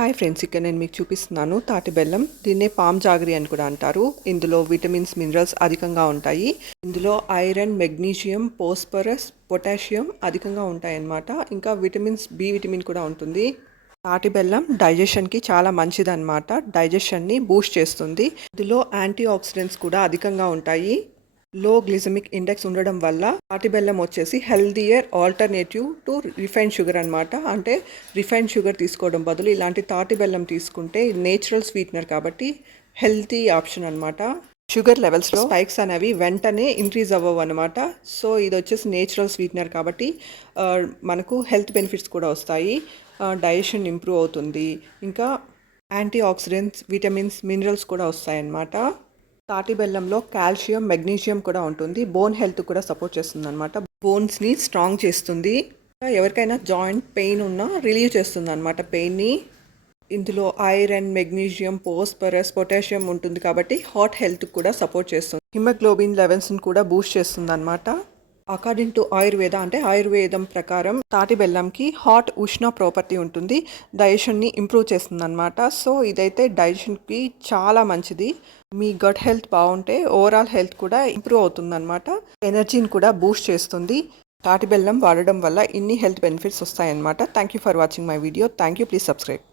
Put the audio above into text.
Hi friends ఇక్కడ నేను మీకు చూపిస్తున్నాను తాటి బెల్లం. దీన్నే పామ్ జాగరి అని కూడా అంటారు. ఇందులో విటమిన్స్ మినరల్స్ అధికంగా ఉంటాయి. ఇందులో ఐరన్ మెగ్నీషియం పోస్పరస్ పొటాషియం అధికంగా ఉంటాయన్నమాట. ఇంకా విటమిన్స్ బి విటమిన్ కూడా ఉంటుంది. తాటి బెల్లం డైజెషన్కి చాలా మంచిదన్నమాట. డైజెషన్ని బూస్ట్ చేస్తుంది. ఇందులో యాంటీ ఆక్సిడెంట్స్ కూడా అధికంగా ఉంటాయి. లో గ్లిజమిక్ ఇండెక్స్ ఉండడం వల్ల తాటి బెల్లం వచ్చేసి healthier alternative to refine sugar అనమాట అంటే రిఫైన్ షుగర్ తీసుకోవడం బదులు ఇలాంటి తాటి బెల్లం తీసుకుంటే నేచురల్ స్వీట్నర్ కాబట్టి హెల్తీ ఆప్షన్ అనమాట షుగర్ లెవెల్స్లో స్పైక్స్ అనేవి వెంటనే ఇంక్రీజ్ అవ్వవు అనమాట సో ఇది వచ్చేసి నేచురల్ స్వీట్నర్ కాబట్టి మనకు హెల్త్ బెనిఫిట్స్ కూడా వస్తాయి. డైజెషన్ ఇంప్రూవ్ అవుతుంది. ఇంకా యాంటీ ఆక్సిడెంట్స్ విటమిన్స్ మినరల్స్ కూడా వస్తాయన్నమాట. తాటి బెల్లంలో కాల్షియం మెగ్నీషియం కూడా ఉంటుంది. బోన్ హెల్త్ కూడా సపోర్ట్ చేస్తుంది అనమాట బోన్స్ని స్ట్రాంగ్ చేస్తుంది. ఎవరికైనా జాయింట్ పెయిన్ ఉన్నా రిలీవ్ చేస్తుంది అనమాట పెయిన్ని. ఇందులో ఐరన్ మెగ్నీషియం పోస్పరస్ పొటాషియం ఉంటుంది కాబట్టి హార్ట్ హెల్త్ కూడా సపోర్ట్ చేస్తుంది. హిమోగ్లోబిన్ లెవెల్స్ని కూడా బూస్ట్ చేస్తుంది అనమాట అకార్డింగ్ టు ఆయుర్వేద అంటే ఆయుర్వేదం ప్రకారం తాటి బెల్లంకి హాట్ ఉష్ణ ప్రాపర్టీ ఉంటుంది. డైజెషన్ని ఇంప్రూవ్ చేస్తుంది అనమాట సో ఇదైతే డైజెషన్కి చాలా మంచిది. మీ గట్ హెల్త్ బాగుంటే ఓవరాల్ హెల్త్ కూడా ఇంప్రూవ్ అవుతుంది అనమాట ఎనర్జీని కూడా బూస్ట్ చేస్తుంది. తాటి బెల్లం వాడడం వల్ల ఇన్ని హెల్త్ బెనిఫిట్స్ వస్తాయన్నమాట. Thank you for watching my video. Thank you please subscribe.